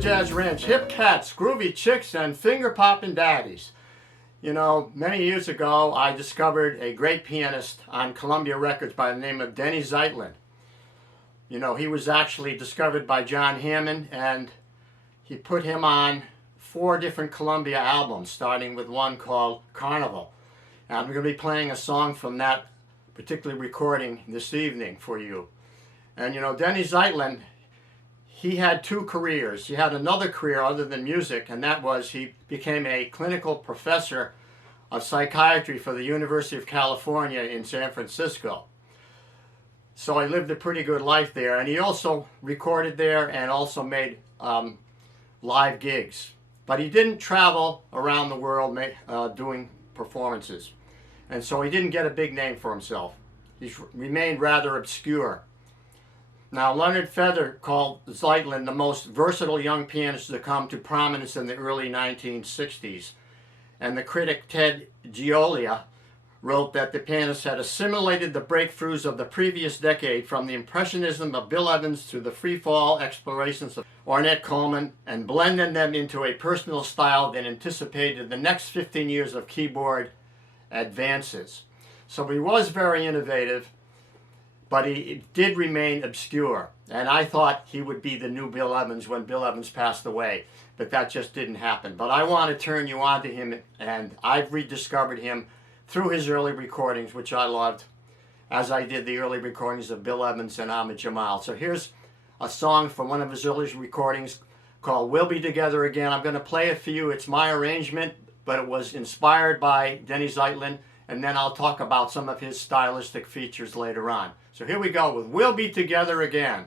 Jazz Ranch, hip cats, groovy chicks, and finger-popping daddies. You know, many years ago, I discovered a great pianist on Columbia Records by the name of Denny Zeitlin. You know, he was actually discovered by John Hammond, and he put him on 4 different Columbia albums, starting with one called Carnival. And I'm going to be playing a song from that particular recording this evening for you. And you know, Denny Zeitlin, he had 2 careers. He had another career other than music, and that was he became a clinical professor of psychiatry for the University of California in San Francisco. So he lived a pretty good life there, and he also recorded there and also made live gigs. But he didn't travel around the world doing performances, and so he didn't get a big name for himself. He's remained rather obscure. Now, Leonard Feather called Zeitlin the most versatile young pianist to come to prominence in the early 1960s. And the critic Ted Gioia wrote that the pianist had assimilated the breakthroughs of the previous decade, from the impressionism of Bill Evans to the freefall explorations of Ornette Coleman, and blended them into a personal style that anticipated the next 15 years of keyboard advances. So he was very innovative, but he did remain obscure. And I thought he would be the new Bill Evans when Bill Evans passed away, but that just didn't happen. But I want to turn you on to him, and I've rediscovered him through his early recordings, which I loved, as I did the early recordings of Bill Evans and Ahmad Jamal. So here's a song from one of his early recordings called We'll Be Together Again. I'm going to play it for you. It's my arrangement, but it was inspired by Denny Zeitlin, and then I'll talk about some of his stylistic features later on. So here we go with We'll Be Together Again.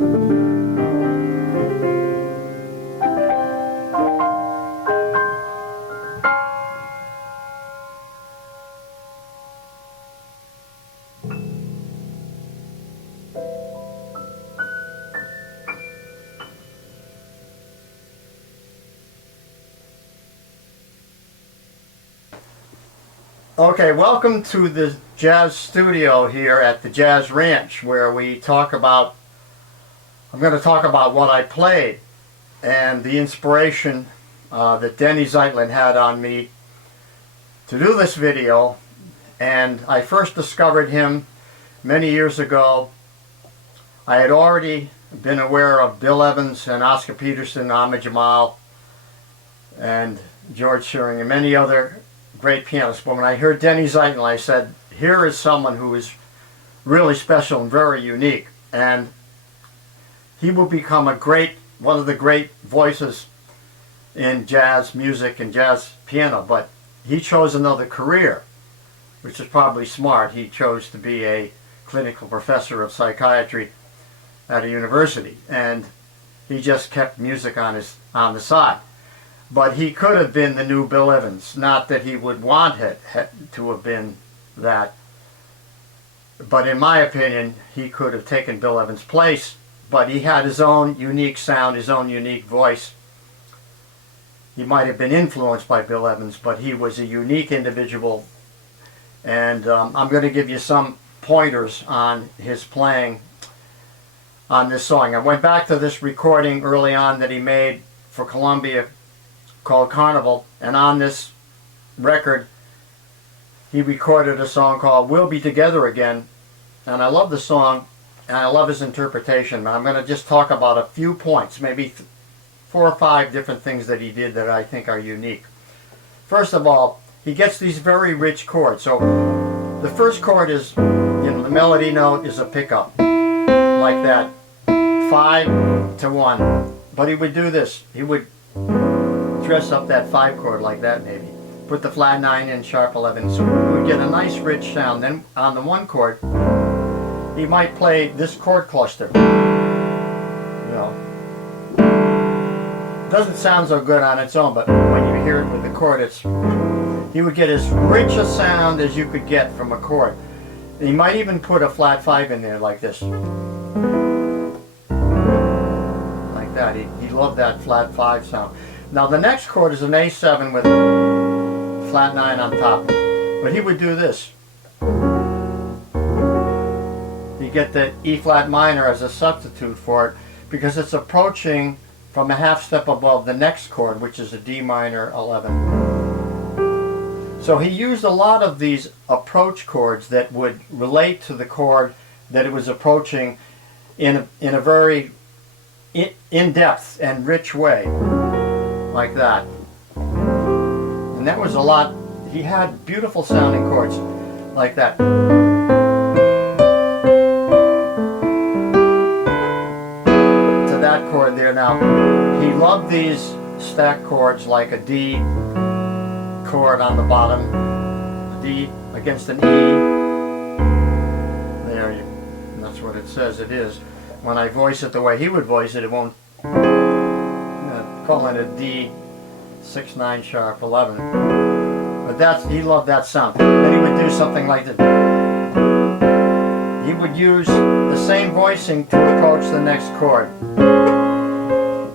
Okay, welcome to the jazz studio here at the Jazz Ranch, where we talk about, I'm going to talk about what I played and the inspiration that Denny Zeitlin had on me to do this video. And I first discovered him many years ago. I had already been aware of Bill Evans and Oscar Peterson, Ahmed Jamal, and George Shearing, and many other great pianist. But when I heard Denny Zeitlin, I said, here is someone who is really special and very unique, and he will become one of the great voices in jazz music and jazz piano. But he chose another career, which is probably smart. He chose to be a clinical professor of psychiatry at a university, and he just kept music on the side. But he could have been the new Bill Evans. Not that he would want it to have been that. But in my opinion, he could have taken Bill Evans' place. But he had his own unique sound, his own unique voice. He might have been influenced by Bill Evans, but he was a unique individual. And I'm going to give you some pointers on his playing on this song. I went back to this recording early on that he made for Columbia, called Carnival, and on this record he recorded a song called We'll Be Together Again, and I love the song and I love his interpretation. I'm going to just talk about a few points, maybe 4 or 5 different things that he did that I think are unique. First of all, he gets these very rich chords. So the first chord is, the melody note is a pickup like that, 5 to 1, but he would do this. He would dress up that 5 chord like that, maybe put the flat 9 in, sharp 11, so we would get a nice rich sound. Then on the 1 chord he might play this chord cluster. Doesn't sound so good on its own, but when you hear it with the chord, he would get as rich a sound as you could get from a chord. And he might even put a flat 5 in there like this, like that. He loved that flat 5 sound. Now the next chord is an A7 with flat 9 on top. But he would do this. You get the E flat minor as a substitute for it, because it's approaching from a half step above the next chord, which is a D minor 11. So he used a lot of these approach chords that would relate to the chord that it was approaching in a very in-depth and rich way. Like that. And that was a lot. He had beautiful sounding chords like that. To that chord there. Now, he loved these stacked chords, like a D chord on the bottom, a D against an E. There, and that's what it says it is. When I voice it the way he would voice it, it won't. Call it a D 6 9 sharp 11, but he loved that sound. Then he would do something like that. He would use the same voicing to approach the next chord.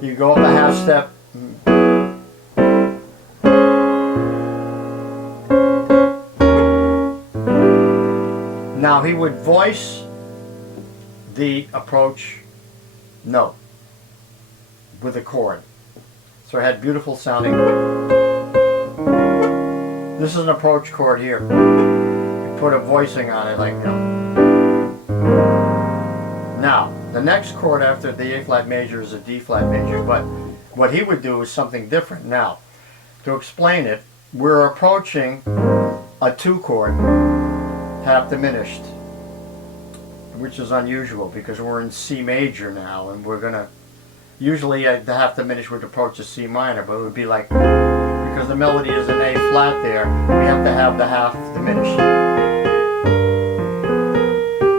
You go up a half step. Now he would voice the approach note with a chord. So it had beautiful sounding. This is an approach chord here. You put a voicing on it like that. Now, the next chord after the A flat major is a D flat major, but what he would do is something different. Now, to explain it, we're approaching a 2 chord, half diminished, which is unusual because we're in C major now, and we're going to, usually the half diminished would approach a C minor, but it would be like, because the melody is an A flat there, we have to have the half diminished.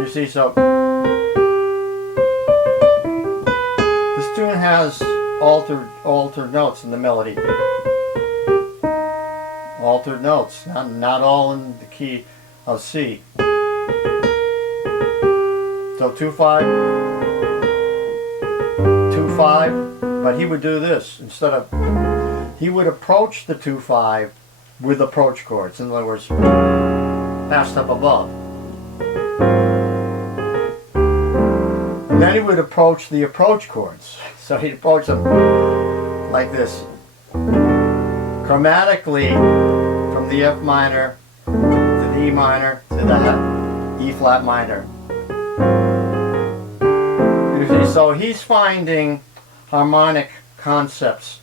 You see, so altered notes in the melody. Altered notes, not all in the key of C. So 2-5, 2-5, but he would do this instead of, he would approach the 2-5 with approach chords. In other words, passed up above. And then he would approach the approach chords. So he'd approach them like this. Chromatically, from the F minor to the E minor to the E flat minor. So he's finding harmonic concepts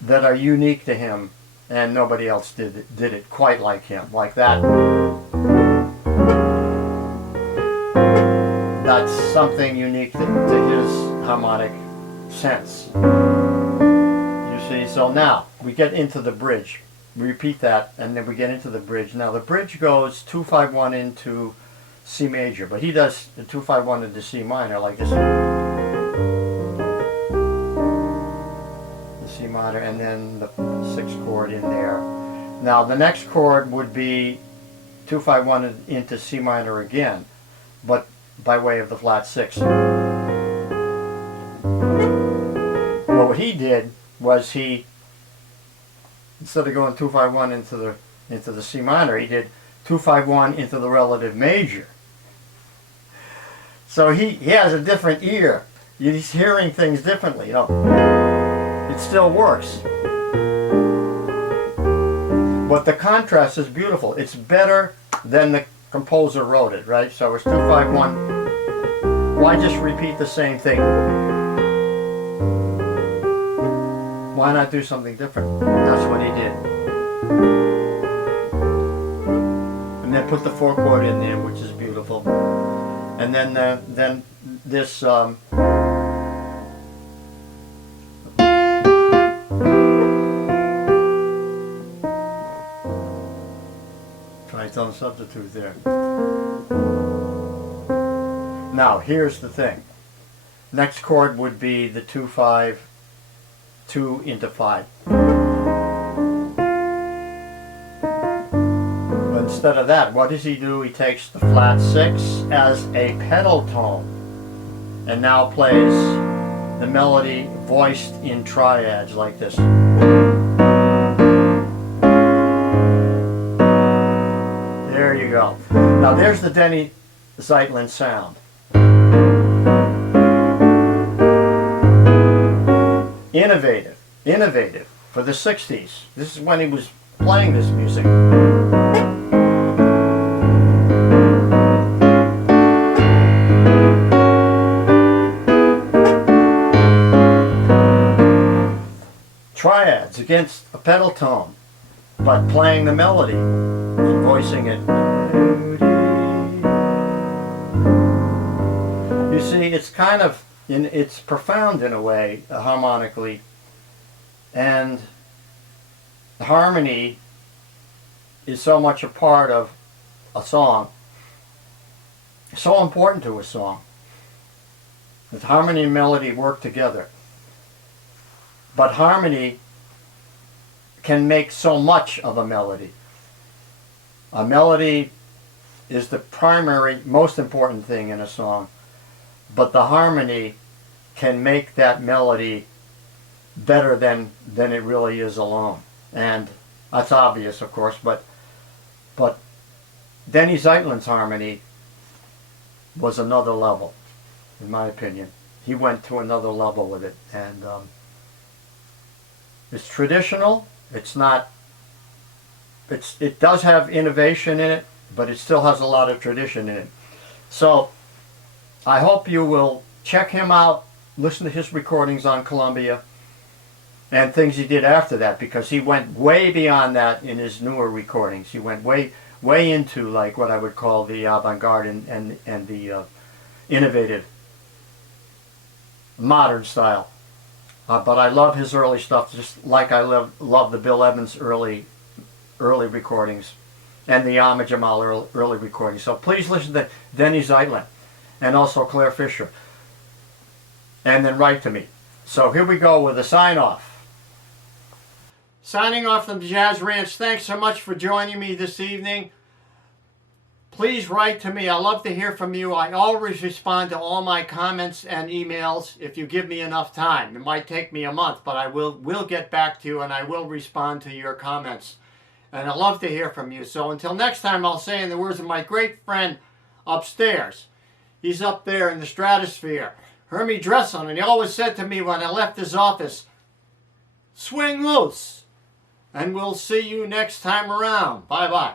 that are unique to him, and nobody else did it quite like him, like that. That's something unique to his harmonic sense. You see, so now we get into the bridge. We repeat that, and then we get into the bridge. Now the bridge goes 2-5-1 into C major, but he does the 2-5-1 into C minor like this. The C minor, and then the 6th chord in there. Now the next chord would be 2-5-1 into C minor again, but by way of the flat 6. Well, what he did was he, instead of going 2-5-1 into the C minor, he did 2-5-1 into the relative major. So he has a different ear. He's hearing things differently. You know, it still works, but the contrast is beautiful. It's better than the composer wrote it, right? So it's 2-5-1. Why just repeat the same thing? Why not do something different? That's what he did. And then put the 4 chord in there, which is beautiful. And then this tritone substitute there. Now here's the thing. Next chord would be the 2-5, 2 into 5. But instead of that, what does he do? He takes the flat 6 as a pedal tone and now plays the melody voiced in triads like this. There you go. Now there's the Denny Zeitlin sound. Innovative for the 60s. This is when he was playing this music. Triads against a pedal tone, but playing the melody and voicing it. You see, it's kind of, it's profound in a way, harmonically, and harmony is so much a part of a song, so important to a song, that harmony and melody work together. But harmony can make so much of a melody. A melody is the primary, most important thing in a song, but the harmony can make that melody better than it really is alone. And that's obvious, of course, but Denny Zeitlin's harmony was another level, in my opinion. He went to another level with it, and it's traditional. It's not, it does have innovation in it, but it still has a lot of tradition in it. So I hope you will check him out, listen to his recordings on Columbia, and things he did after that, because he went way beyond that in his newer recordings. He went way into, like, what I would call the avant-garde and the innovative modern style. But I love his early stuff, just like I love the Bill Evans early recordings and the Ahmad Jamal early recordings. So please listen to Denny Zeitlin and also Claire Fisher. And then write to me. So here we go with a sign-off. Signing off from the Jazz Ranch. Thanks so much for joining me this evening. Please write to me. I love to hear from you. I always respond to all my comments and emails if you give me enough time. It might take me a month, but I will get back to you and I will respond to your comments. And I love to hear from you. So until next time, I'll say in the words of my great friend upstairs, he's up there in the stratosphere, Hermie Dresslin, and he always said to me when I left his office, swing loose, and we'll see you next time around. Bye-bye.